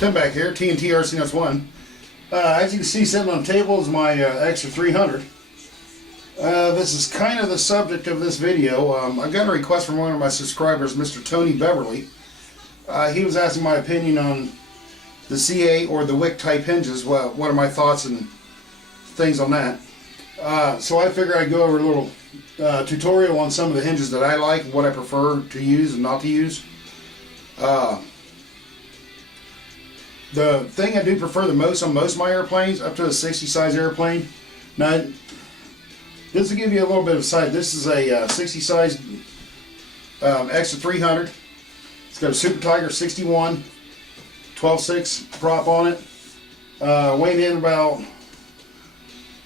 Tim back here, TNT RCS1. As you can see, sitting on the table is my extra 300. This is kind of the subject of this video. I got a request from one of my subscribers, Mr. Tony Beverly. He was asking my opinion on the CA or the wick type hinges. What are my thoughts and things on that? So I figured I'd go over a little tutorial on some of the hinges that I like, what I prefer to use and not to use. The thing I do prefer the most on most of my airplanes, up to a 60 size airplane. Now, this will give you a little bit of size. This is a 60 size extra 300. It's got a Super Tiger 61 12.6 prop on it. Weighing in about,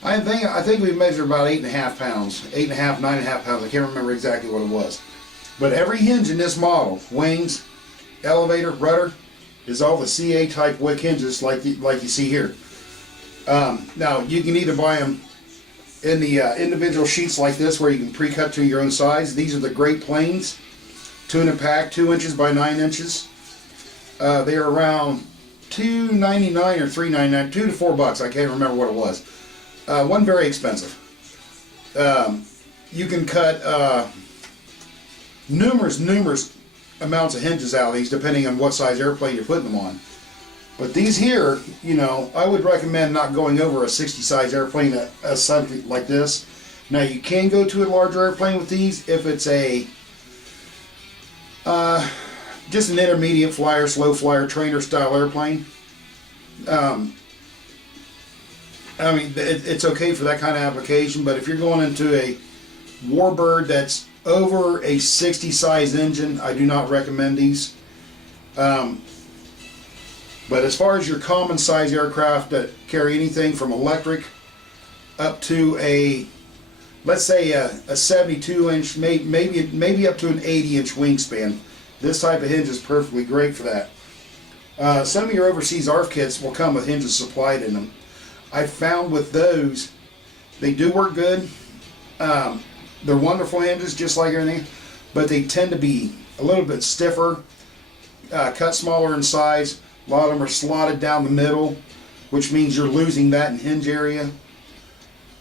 I think we measured about 8.5 pounds, 8.5, 9.5 pounds. I can't remember exactly what it was. But every hinge in this model, wings, elevator, rudder, is all the CA type wick hinges like you see here. Now you can either buy them in the individual sheets like this, where you can pre-cut to your own size. These are the Great Plains, 2 in a pack, 2 inches by 9 inches. They're around $2.99 or $3.99, $2 to $4. I can't remember what it was. One very expensive. You can cut numerous amounts of hinges out of these, depending on what size airplane you're putting them on. But these here, you know, I would recommend not going over a 60 size airplane as something like this. Now you can go to a larger airplane with these if it's a just an intermediate flyer, slow flyer, trainer style airplane. I mean, it's okay for that kind of application, but if you're going into a warbird that's over a 60 size engine, I do not recommend these. But as far as your common size aircraft that carry anything from electric up to a, let's say a 72 inch, maybe up to an 80 inch wingspan, this type of hinge is perfectly great for that. Some of your overseas ARF kits will come with hinges supplied in them. I found with those, they do work good. They're wonderful hinges, just like everything, but they tend to be a little bit stiffer, cut smaller in size. A lot of them are slotted down the middle, which means you're losing that in hinge area.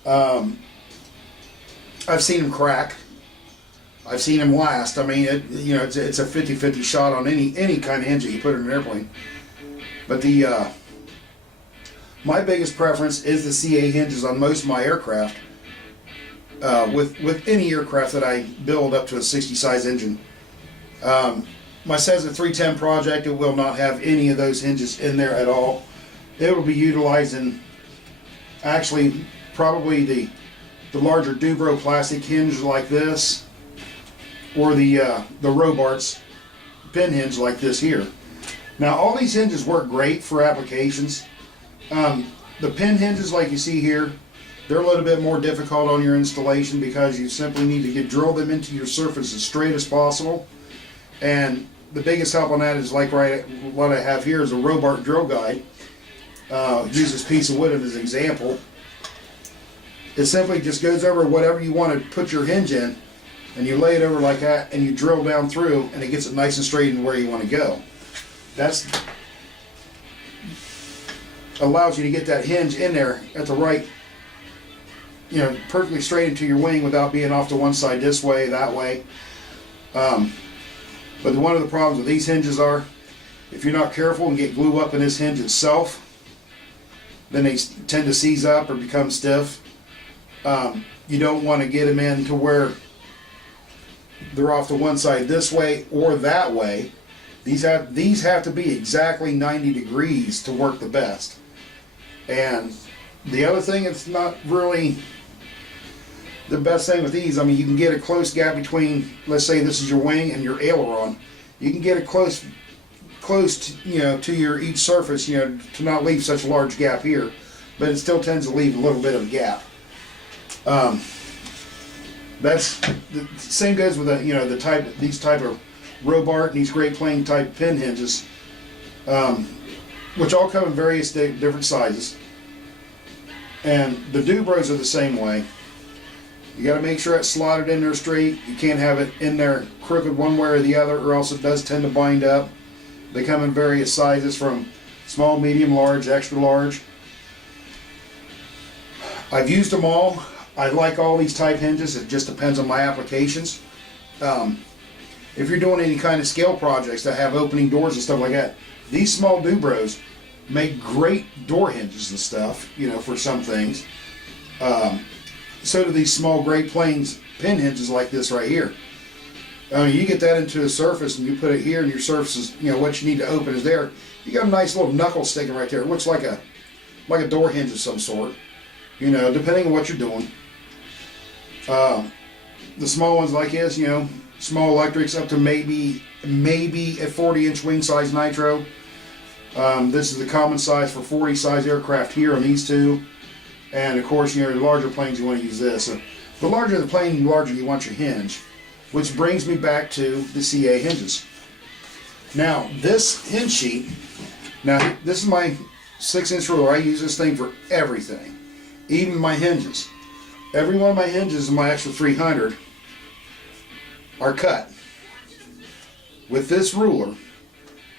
I've seen them crack. I've seen them last. I mean, it's a 50-50 shot on any kind of hinge that you put in an airplane. But my biggest preference is the CA hinges on most of my aircraft. With any aircraft that I build up to a 60 size engine. My Cessna 310 project, it will not have any of those hinges in there at all. It will be utilizing actually probably the larger Dubro plastic hinge like this, or the Robarts pin hinge like this here. Now all these hinges work great for applications. The pin hinges like you see here, they're a little bit more difficult on your installation because you simply need to drill them into your surface as straight as possible. And the biggest help on that is like what I have here is a Robart drill guide. Use this piece of wood as an example. It simply just goes over whatever you want to put your hinge in, and you lay it over like that, and you drill down through, and it gets it nice and straight in where you want to go. That's allows you to get that hinge in there at the right, you know, perfectly straight into your wing without being off to one side this way, that way. But one of the problems with these hinges are, if you're not careful and get glue up in this hinge itself, then they tend to seize up or become stiff. You don't want to get them in to where they're off to one side this way or that way. These have to be exactly 90 degrees to work the best. And the other thing, it's not really the best thing with these. I mean, you can get a close gap between, let's say this is your wing and your aileron. You can get a close to, to your each surface, to not leave such a large gap here, but it still tends to leave a little bit of a gap. That's the same goes with these type of Robart and these Great Plains type pin hinges, which all come in various different sizes. And the Dubros are the same way. You got to make sure it's slotted in there straight. You can't have it in there crooked one way or the other, or else it does tend to bind up. They come in various sizes, from Small, medium, large, extra large. I've used them all. I like all these type hinges. It just depends on my applications. If you're doing any kind of scale projects that have opening doors and stuff like that, these small Dubros make great door hinges and stuff, you know, for some things. So do these small Great Plains pin hinges like this right here. I mean, you get that into a surface and you put it here, and your surface is, you know, what you need to open is there. You got a nice little knuckle sticking right there. It looks like a door hinge of some sort, you know, depending on what you're doing. The small ones like this, you know, small electrics up to maybe a 40-inch wing size nitro. This is the common size for 40 size aircraft here on these two. And of course, you know, the larger planes, you want to use this. So the larger the plane, the larger you want your hinge. Which brings me back to the CA hinges. Now, this hinge sheet, now this is my 6-inch ruler. I use this thing for everything, even my hinges. Every one of my hinges in my extra 300 are cut. With this ruler,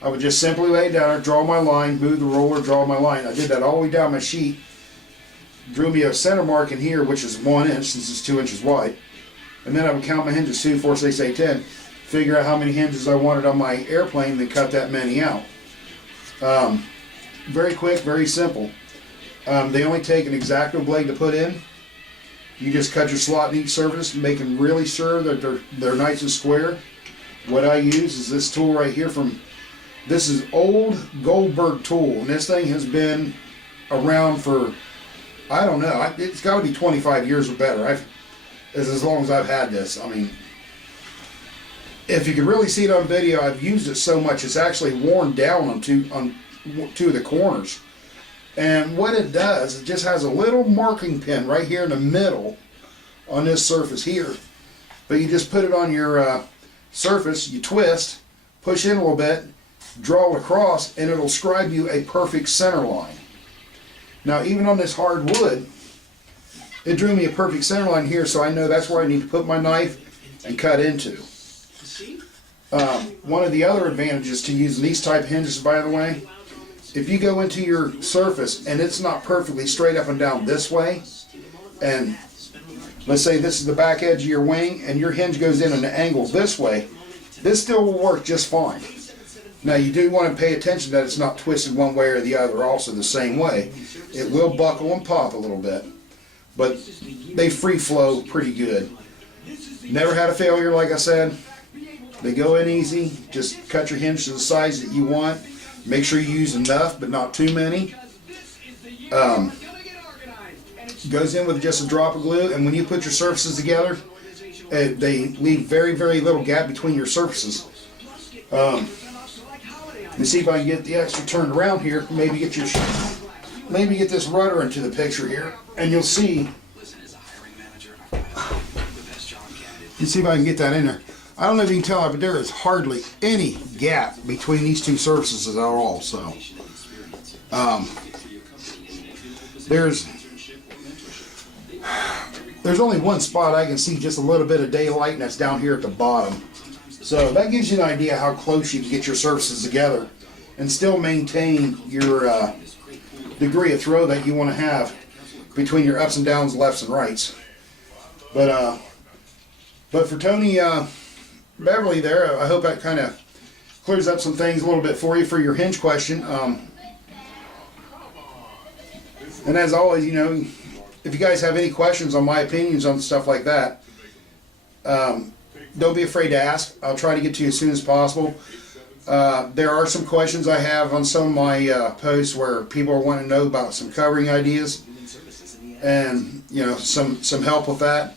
I would just simply lay down, draw my line, move the ruler, draw my line. I did that all the way down my sheet. Drew me a center mark in here, which is 1 inch, since it's 2 inches wide. And then I would count my hinges, 2, 4, 6, 8, 10. Figure out how many hinges I wanted on my airplane, and then cut that many out. Very quick, very simple. They only take an X-Acto blade to put in. You just cut your slot in each surface, making really sure that they're nice and square. What I use is this tool right here this is old Goldberg tool, and this thing has been around for, I don't know, it's got to be 25 years or better. As long as I've had this. I mean, if you can really see it on video, I've used it so much it's actually worn down on two of the corners. And what it does, it just has a little marking pin right here in the middle on this surface here. But you just put it on your surface, you twist, push in a little bit, draw it across, and it'll scribe you a perfect center line. Now, even on this hard wood, it drew me a perfect center line here, so I know that's where I need to put my knife and cut into. One of the other advantages to using these type hinges, by the way, if you go into your surface and it's not perfectly straight up and down this way, and let's say this is the back edge of your wing and your hinge goes in an angle this way, this still will work just fine. Now, you do want to pay attention that it's not twisted one way or the other also the same way. It will buckle and pop a little bit, but they free flow pretty good. Never had a failure, like I said. They go in easy. Just cut your hinge to the size that you want. Make sure you use enough, but not too many. Goes in with just a drop of glue, and when you put your surfaces together, they leave very, very little gap between your surfaces. Let me see if I can get the extra turned around here. Maybe get this rudder into the picture here, and you'll see. You see if I can get that in there. I don't know if you can tell, but there is hardly any gap between these two surfaces at all. So there's only one spot I can see just a little bit of daylight, and that's down here at the bottom. So that gives you an idea how close you can get your surfaces together and still maintain your degree of throw that you want to have between your ups and downs, lefts and rights. But for Tony Beverly there, I hope that kind of clears up some things a little bit for you for your hinge question. And as always, you know, if you guys have any questions on my opinions on stuff like that, don't be afraid to ask. I'll try to get to you as soon as possible. There are some questions I have on some of my posts where people are wanting to know about some covering ideas and, you know, some help with that.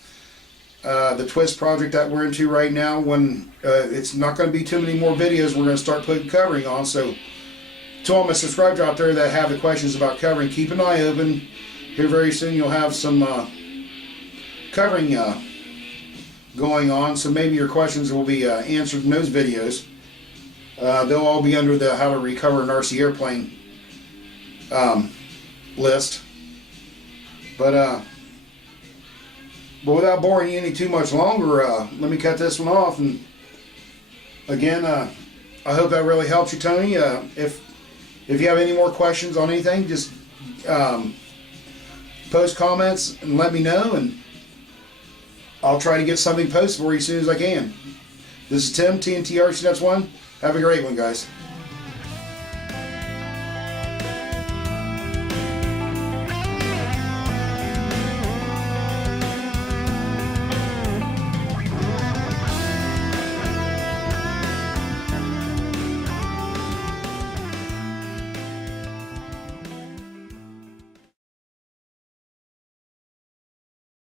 The twist project that we're into right now, when it's not going to be too many more videos, we're going to start putting covering on. So to all my subscribers out there that have the questions about covering, keep an eye open. Here very soon you'll have some covering going on, so maybe your questions will be answered in those videos. They'll all be under the How to Recover an RC Airplane list. But without boring you any too much longer, let me cut this one off. And again, I hope that really helps you, Tony. If If you have any more questions on anything, just post comments and let me know, and I'll try to get something posted for you as soon as I can. This is Tim, TNTRC, that's one. Have a great one, guys.